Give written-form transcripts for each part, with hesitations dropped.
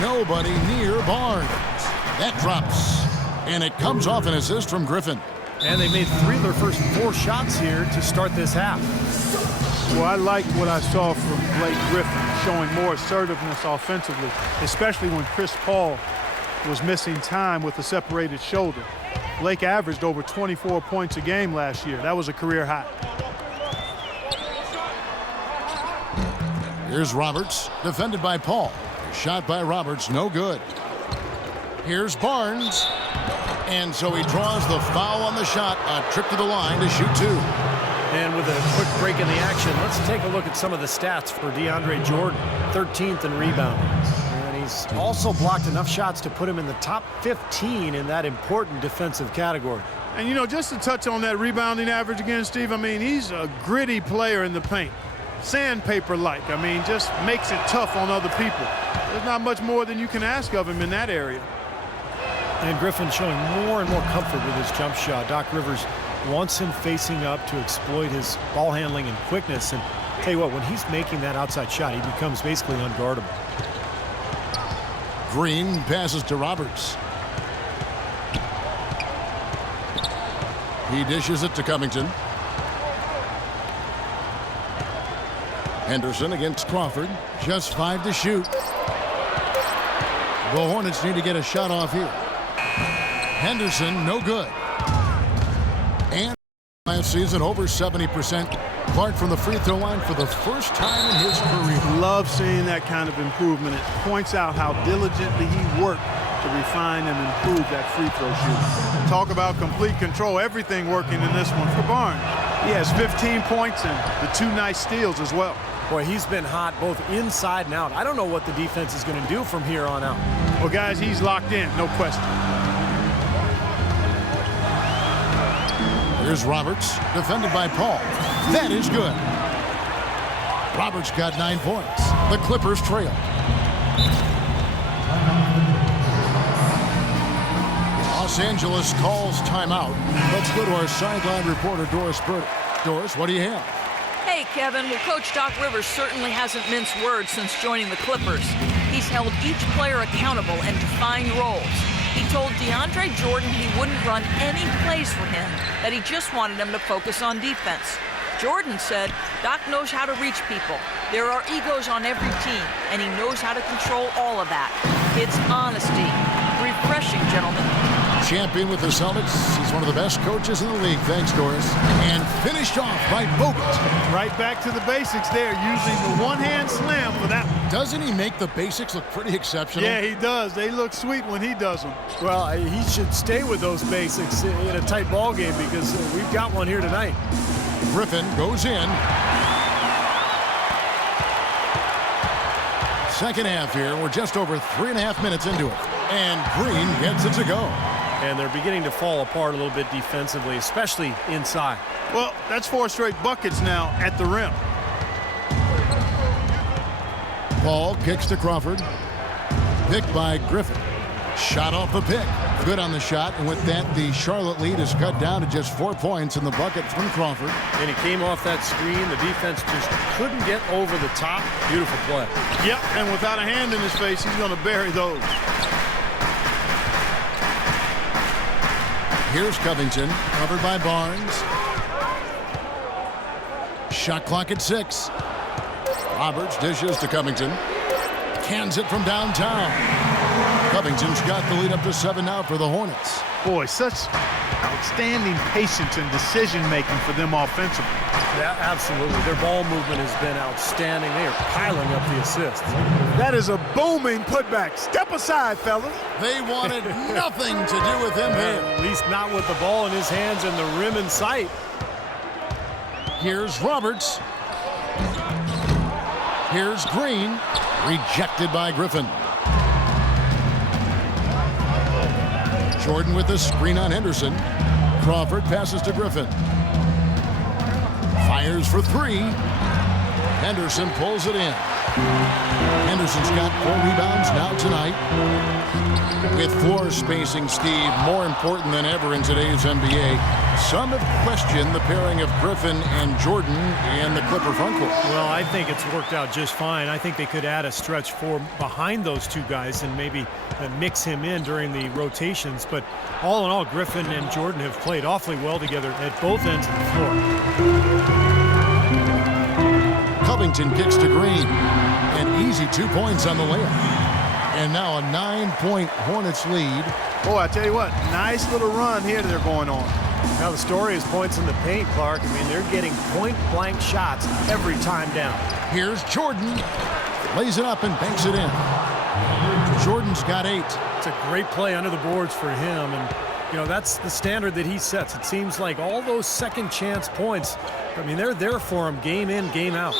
Nobody near Barnes. That drops. And it comes off an assist from Griffin. And they made 3 of their first 4 shots here to start this half. Well, I like what I saw from Blake Griffin, showing more assertiveness offensively, especially when Chris Paul was missing time with a separated shoulder. Blake averaged over 24 points a game last year. That was a career high. Here's Roberts, defended by Paul. Shot by Roberts, no good. Here's Barnes. And so he draws the foul on the shot. A trip to the line to shoot 2. And with a quick break in the action, let's take a look at some of the stats for DeAndre Jordan. 13th in rebounding. And he's also blocked enough shots to put him in the top 15 in that important defensive category. And, you know, just to touch on that rebounding average again, Steve, I mean, he's a gritty player in the paint. Sandpaper-like. I mean, just makes it tough on other people. There's not much more than you can ask of him in that area. And Griffin showing more and more comfort with his jump shot. Doc Rivers wants him facing up to exploit his ball handling and quickness. And tell you what, when he's making that outside shot, he becomes basically unguardable. Green passes to Roberts. He dishes it to Covington. Henderson against Crawford. Just 5 to shoot. The Hornets need to get a shot off here. Henderson, no good. And last season, over 70%. Clark from the free throw line for the first time in his career. Love seeing that kind of improvement. It points out how diligently he worked to refine and improve that free throw shooting. Talk about complete control. Everything working in this one for Barnes. He has 15 points and the 2 nice steals as well. Boy, he's been hot both inside and out. I don't know what the defense is going to do from here on out. Well, guys, he's locked in, no question. Here's Roberts, defended by Paul. That is good. Roberts got 9 points. The Clippers trail. Los Angeles calls timeout. Let's go to our sideline reporter, Doris Burdick. Doris, what do you have? Hey, Kevin. Well, Coach Doc Rivers certainly hasn't minced words since joining the Clippers. He's held each player accountable and defined roles. He told DeAndre Jordan he wouldn't run any plays for him, that he just wanted him to focus on defense. Jordan said Doc knows how to reach people. There are egos on every team, and he knows how to control all of that. It's honesty. Refreshing, gentlemen. Champion with the Celtics. He's one of the best coaches in the league. Thanks, Doris. And finished off by Bogut. Right back to the basics there, using the one-hand slam for that one. Doesn't he make the basics look pretty exceptional? Yeah, he does. They look sweet when he does them. Well, he should stay with those basics in a tight ball game because we've got one here tonight. Griffin goes in. Second half here. We're just over 3.5 minutes into it. And Green gets it to go. And they're beginning to fall apart a little bit defensively, especially inside. Well, that's 4 straight buckets now at the rim. Paul kicks to Crawford. Picked by Griffin. Shot off the pick. Good on the shot. And with that, the Charlotte lead is cut down to just 4 points in the bucket from Crawford. And he came off that screen. The defense just couldn't get over the top. Beautiful play. Yep, and without a hand in his face, he's going to bury those. Here's Covington, covered by Barnes. Shot clock at 6. Roberts dishes to Covington. Cans it from downtown. Covington's got the lead up to 7 now for the Hornets. Boy, such outstanding patience and decision-making for them offensively. Yeah, absolutely. Their ball movement has been outstanding. They are piling up the assists. That is a booming putback. Step aside, fellas. They wanted nothing to do with him here. At least not with the ball in his hands and the rim in sight. Here's Roberts. Here's Green. Rejected by Griffin. Jordan with the screen on Henderson. Crawford passes to Griffin. Fires for 3. Henderson pulls it in. Henderson's got 4 rebounds now tonight. With floor spacing, Steve, more important than ever in today's NBA. Some have questioned the pairing of Griffin and Jordan in the Clipper front court. Well, I think it's worked out just fine. I think they could add a stretch 4 behind those 2 guys and maybe mix him in during the rotations. But all in all, Griffin and Jordan have played awfully well together at both ends of the floor. Covington kicks to Green. An easy 2 points on the layup. And now a 9-point Hornets lead. Oh, I tell you what, nice little run here they're going on. Now the story is points in the paint, Clark. I mean, they're getting point-blank shots every time down. Here's Jordan. Lays it up and banks it in. Jordan's got 8. It's a great play under the boards for him. And, you know, that's the standard that he sets. It seems like all those second chance points, I mean, they're there for him game in, game out.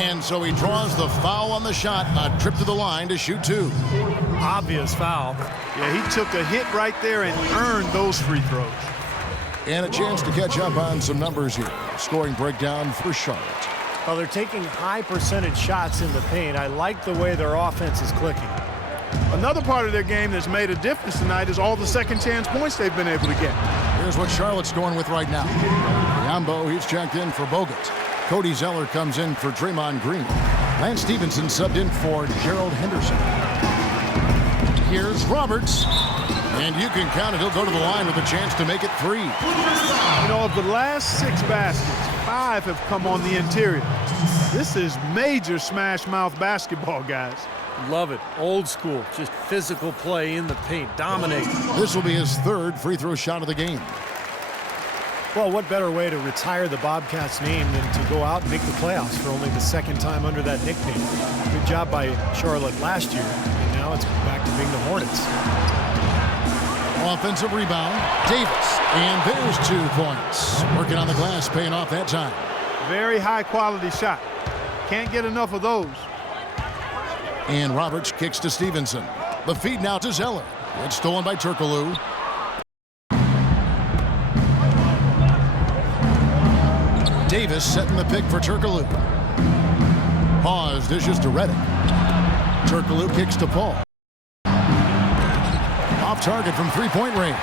And so he draws the foul on the shot. A trip to the line to shoot 2. Obvious foul. Yeah, he took a hit right there and earned those free throws. And a chance to catch up on some numbers here. Scoring breakdown for Charlotte. Well, they're taking high percentage shots in the paint. I like the way their offense is clicking. Another part of their game that's made a difference tonight is all the second chance points they've been able to get. Here's what Charlotte's going with right now. Biombo, he's checked in for Bogut. Cody Zeller comes in for Draymond Green. Lance Stevenson subbed in for Gerald Henderson. Here's Roberts. And you can count it. He'll go to the line with a chance to make it 3. You know, of the last 6 baskets, 5 have come on the interior. This is major smash mouth basketball, guys. Love it. Old school. Just physical play in the paint. Dominate. This will be his 3rd free throw shot of the game. Well, what better way to retire the Bobcats name than to go out and make the playoffs for only the 2nd time under that nickname. Good job by Charlotte last year, and now it's back to being the Hornets. Offensive rebound, Davis, and there's 2 points. Working on the glass, paying off that time. Very high quality shot. Can't get enough of those. And Roberts kicks to Stevenson. The feed now to Zeller. It's stolen by Turkoglu. Davis setting the pick for Turkoglu. Pause, dishes to Redick. Turkoglu kicks to Paul. Off target from 3-point range.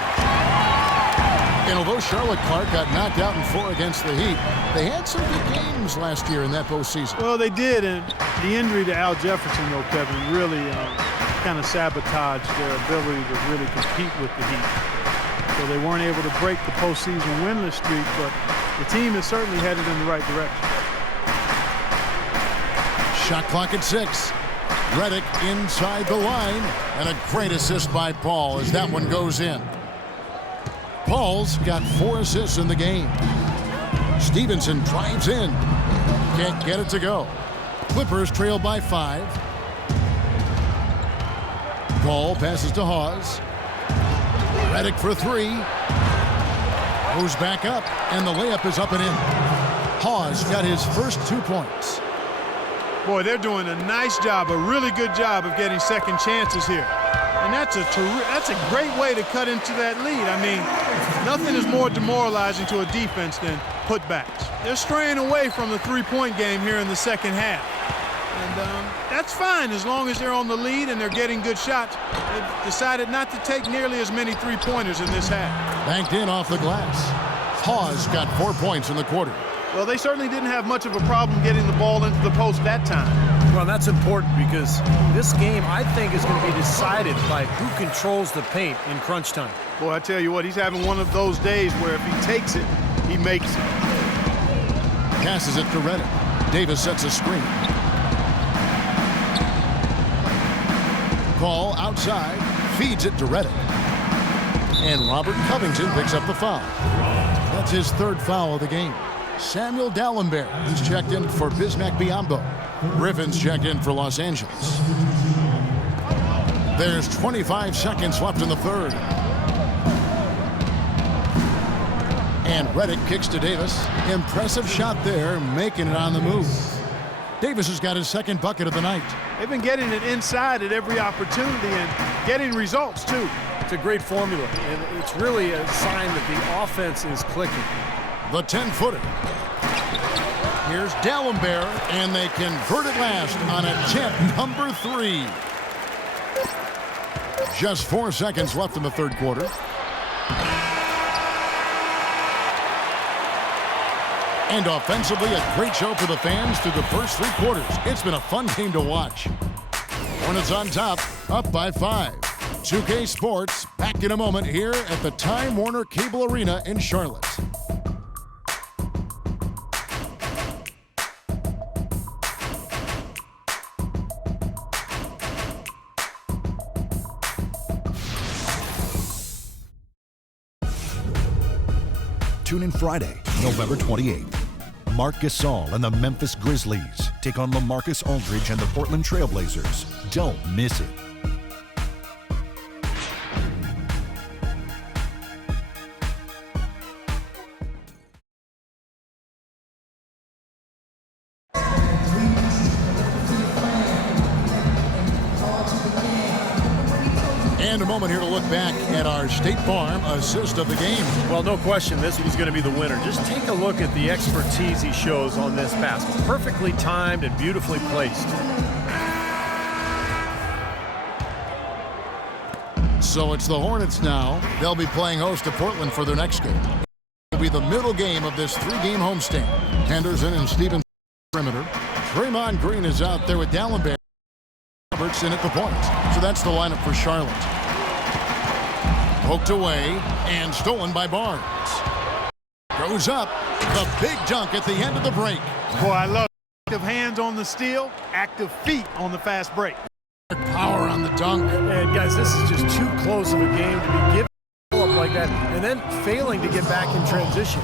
And although Charlotte Clark got knocked out in 4 against the Heat, they had some good games last year in that postseason. Well, they did, and the injury to Al Jefferson, though, Kevin, really kind of sabotaged their ability to really compete with the Heat. So they weren't able to break the postseason winless streak, but the team is certainly headed in the right direction. Shot clock at 6. Redick inside the line, and a great assist by Paul as that one goes in. Paul's got 4 assists in the game. Stevenson drives in. Can't get it to go. Clippers trail by 5. Paul passes to Hawes. Redick for 3. Goes back up, and the layup is up and in. Hawes got his first 2 points. Boy, they're doing a nice job, a really good job of getting second chances here. And that's a great way to cut into that lead. I mean, nothing is more demoralizing to a defense than putbacks. They're straying away from the 3-point game here in the second half. And that's fine as long as they're on the lead and they're getting good shots. They've decided not to take nearly as many 3-pointers in this half. Banked in off the glass. Hawes got 4 points in the quarter. Well, they certainly didn't have much of a problem getting the ball into the post that time. Well, that's important because this game, I think, is going to be decided by who controls the paint in crunch time. Boy, I tell you what, he's having one of those days where if he takes it, he makes it. Passes it to Redick. Davis sets a screen. Paul outside, feeds it to Redick. And Robert Covington picks up the foul. That's his 3rd foul of the game. Samuel Dallenberg, who's checked in for Bismack Biyombo. Griffin's checked in for Los Angeles. There's 25 seconds left in the 3rd. And Redick kicks to Davis. Impressive shot there, making it on the move. Davis has got his 2nd bucket of the night. They've been getting it inside at every opportunity and getting results, too. It's a great formula, and it's really a sign that the offense is clicking. The 10-footer. Here's D'Alembert, and they convert it last on attempt number 3. Just 4 seconds left in the third quarter. And offensively, a great show for the fans through the first 3 quarters. It's been a fun game to watch. Hornets on top, up by 5. 2K Sports, back in a moment here at the Time Warner Cable Arena in Charlotte. Tune in Friday, November 28th. Marc Gasol and the Memphis Grizzlies take on LaMarcus Aldridge and the Portland Trail Blazers. Don't miss it. And a moment here to look back at our State Farm assist of the game. Well, no question, this was going to be the winner. Just take a look at the expertise he shows on this pass. Perfectly timed and beautifully placed. So it's the Hornets now. They'll be playing host to Portland for their next game. It'll be the middle game of this 3-game homestand. Henderson and Stevens perimeter. Draymond Green is out there with D'Alembert. Roberts in at the point. So that's the lineup for Charlotte. Poked away and stolen by Barnes. Goes up. The big dunk at the end of the break. Boy, I love active hands on the steal, active feet on the fast break. Power on the dunk. And guys, this is just too close of a game to be given up like that and then failing to get back in transition.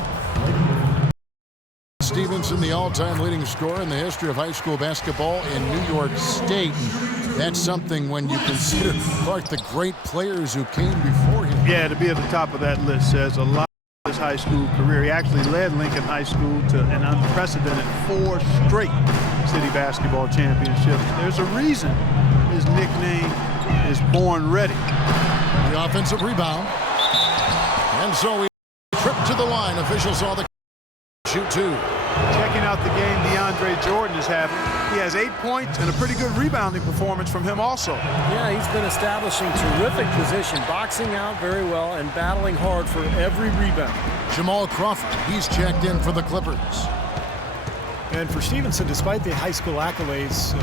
Stevenson, the all-time leading scorer in the history of high school basketball in New York State. That's something when you consider, Clark, the great players who came before him. Yeah, to be at the top of that list says a lot of his high school career. He actually led Lincoln High School to an unprecedented 4 straight city basketball championships. There's a reason his nickname is Born Ready. The offensive rebound. And so we trip to the line. Officials saw the shoot 2. Checking out the game DeAndre Jordan is having. He has 8 points and a pretty good rebounding performance from him also. Yeah, he's been establishing terrific position, boxing out very well and battling hard for every rebound. Jamal Crawford, he's checked in for the Clippers. And for Stevenson, despite the high school accolades,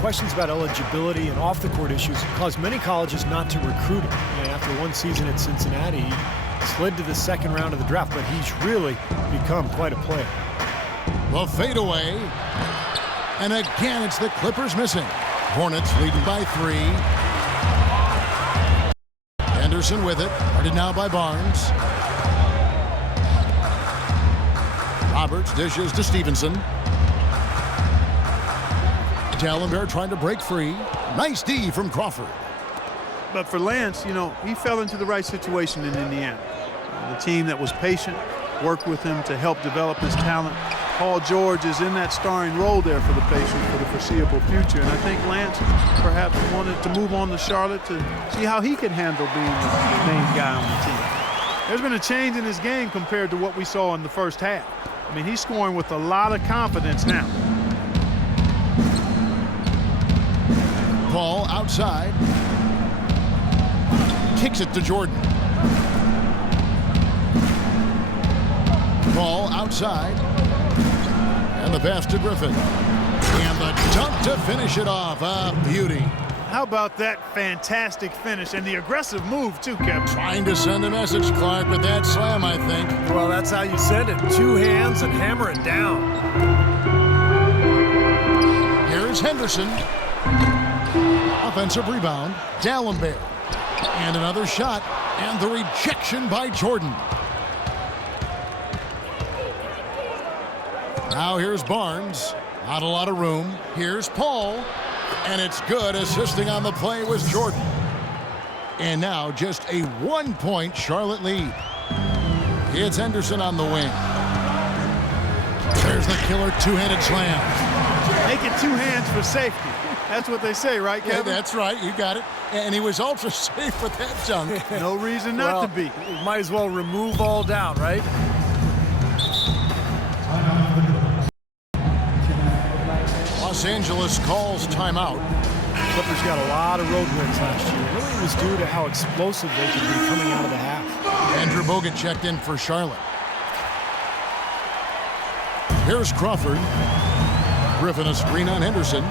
questions about eligibility and off-the-court issues caused many colleges not to recruit him. And after 1 season at Cincinnati, he slid to the second round of the draft, but he's really become quite a player. The fadeaway. And again, it's the Clippers missing. Hornets leading by 3. Henderson with it. Guarded now by Barnes. Roberts dishes to Stevenson. D'Alembert trying to break free. Nice D from Crawford. But for Lance, he fell into the right situation in Indiana. The team that was patient worked with him to help develop his talent. Paul George is in that starring role there for the Pacers for the foreseeable future. And I think Lance perhaps wanted to move on to Charlotte to see how he could handle being the main guy on the team. There's been a change in his game compared to what we saw in the first half. I mean, he's scoring with a lot of confidence now. Paul outside. Kicks it to Jordan. Paul outside. And the pass to Griffin. And the dunk to finish it off. A beauty. How about that fantastic finish and the aggressive move, too, Kevin? Trying to send a message, Clark, with that slam, I think. Well, that's how you send it. 2 hands and hammer it down. Here's Henderson. Offensive rebound. D'Alembert. And another shot. And the rejection by Jordan. Now here's Barnes. Not a lot of room. Here's Paul. And it's good. Assisting on the play was Jordan. And now just a 1-point Charlotte lead. It's Henderson on the wing. There's the killer 2-handed slam. Make it 2 hands for safety. That's what they say, right, Kevin? Yeah, that's right. You got it. And he was ultra safe with that dunk. No reason not to be. Might as well remove all doubt, right? Los Angeles calls timeout. Clippers got a lot of road wins last year. It really was due to how explosive they could be coming out of the half. Andrew Bogut checked in for Charlotte. Here's Crawford. Griffin a screen on Henderson.